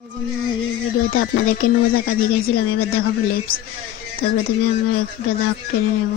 ভিডিওতে আপনাদেরকে নোজ আঁকা দেখিয়েছিলাম, এবার দেখাবো লিপস। তো প্রথমে আমরা একটা দাগ টেনে নেব।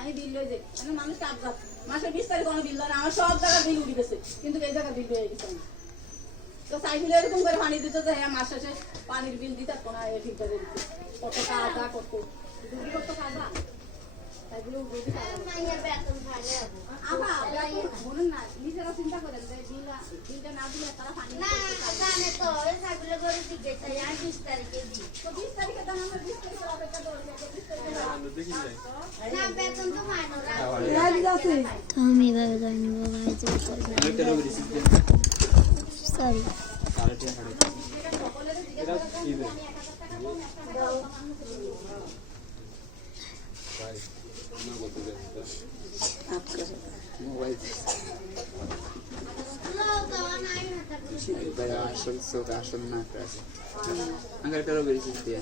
আমি বিল লই যাই মানুষ কাগজাত মাসের 20 তারিখ কোনো বিল না আমার সব জায়গা বিল উঠে গেছে কিন্তু এই জায়গা বিল হয়ে গেছে তো সাইকেল এরকম করে পানি দিতে যে হ্যাঁ মাস শেষে পানির বিল দিতে কোনা ঠিক করে দিতে কত কাজা কত দুটি কত কাজা তাইগুলো বুঝি মাইয়ার বেতন ভালো আবা বলুন না নিজেরা চিন্তা করেন যে বিলটা না দিলে তারা পানি না জানে তো এই সাইকেল করে দিকে তাই 20 তারিখে দিই তো 20 তারিখে তো আমরা 20 তারিখে অপেক্ষা করব 20 তারিখে না বেতন তো মাইনরা তো আমি এভাবে করে নেবো গাইজ। সরি আসল না আঙ্গার কারো বেরিয়েছিস দিয়ে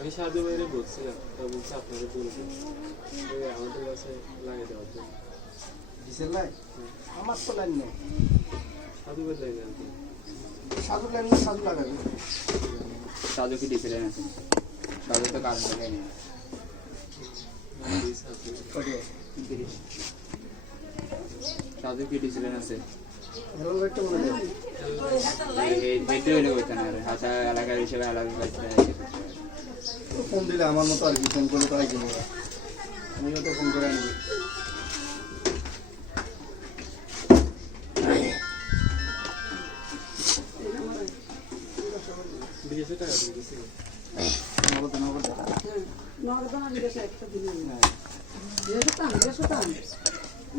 আমি সাহায্য বাইরে বলছিলাম বলছি আপনাকে বলবেন আমাদের কাছে লাগিয়ে দেওয়ার জন্য ডিসেল লাইন আমার তো লাইন নেই সাধু বের লাইন সাধু লাইন সাধু লাগাবে সাধু কি ডিসেল লাইন আছে সাধু তো কাজ লাগাই না সাধু কি ডিসেল লাইন আছে এলাকার হিসেবে ফোন দিলে আমার মতো আর কি ফোন করলে তো আইকি আমিও তো ফোন করে আনবি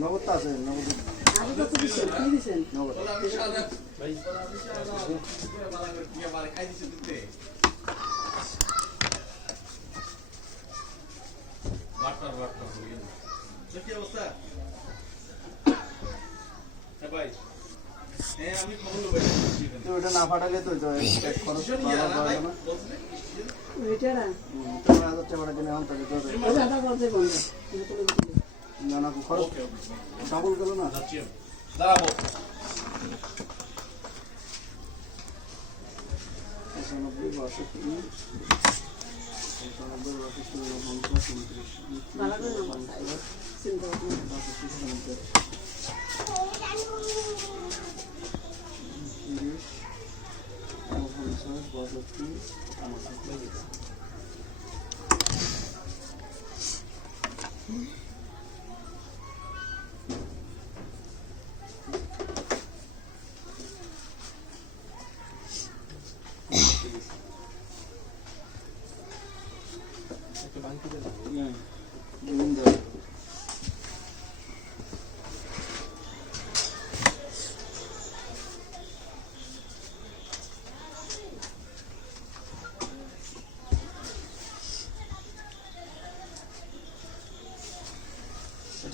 নগদ আছে নগদ ওটা না ফাটালে তো খরচ না না খরচ ডাবল গেল না দাঁড়াবো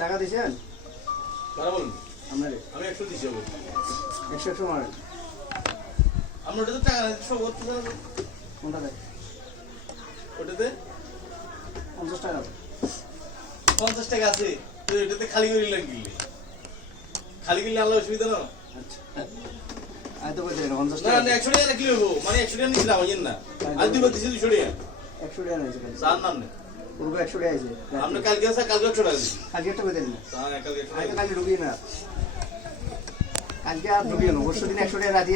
টাকা দিয়েছেন আমি 100 দিছি 100 মারেন আমরা ওটাতে টাকা সব করতে কোনটা দেয় ওটাতে 50 টাকা 50 টাকা আছে তুই এটাতে খালি করে কিনলি খালি কিনলে আল্লাহ অসুবিধা না আমি তো বলছি 50 না টাকা না 100 টাকা কিলো হবো মানে 100 টাকা নিছিলাম ওই না আর তুই বলছিস 200 টাকা 100 টাকা নিয়েছে সার নাম নে পুরো 100 টাকা আছে আমরা কালকে আসা কালকে 100 টাকা দিছি কালকে একটা করে দেন না হ্যাঁ কালকে 100 আমি তো টাকা কালকে ঢুকিয়ে না কালকে আর ঢুকিয়ে না পরশু দিন 100 টাকা রাজি